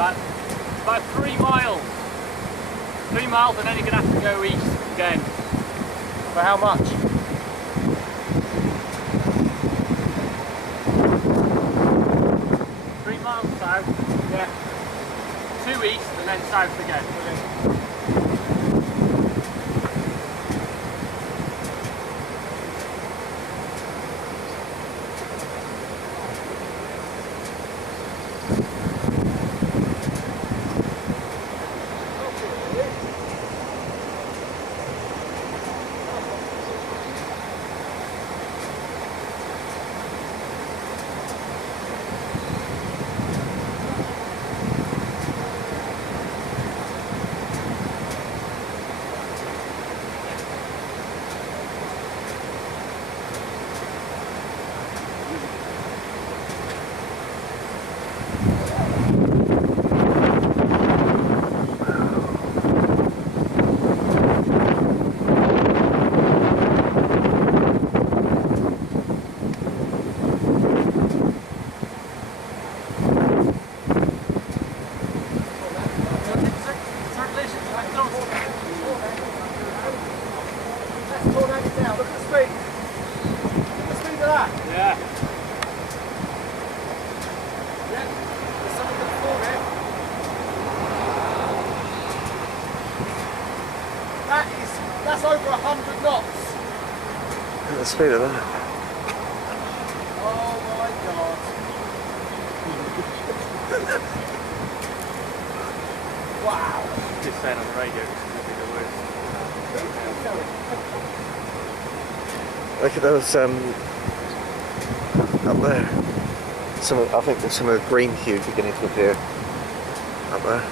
About 3 miles. 3 miles, and then you're going to have to go east again. For how much? 3 miles south, yeah. 2 east and then south again. That's over 100 knots. At the speed of that. Oh my god. Wow. Just saying on the radio, this is going to be the worst. Look at those up there. I think there's some of the green hue beginning to appear up there.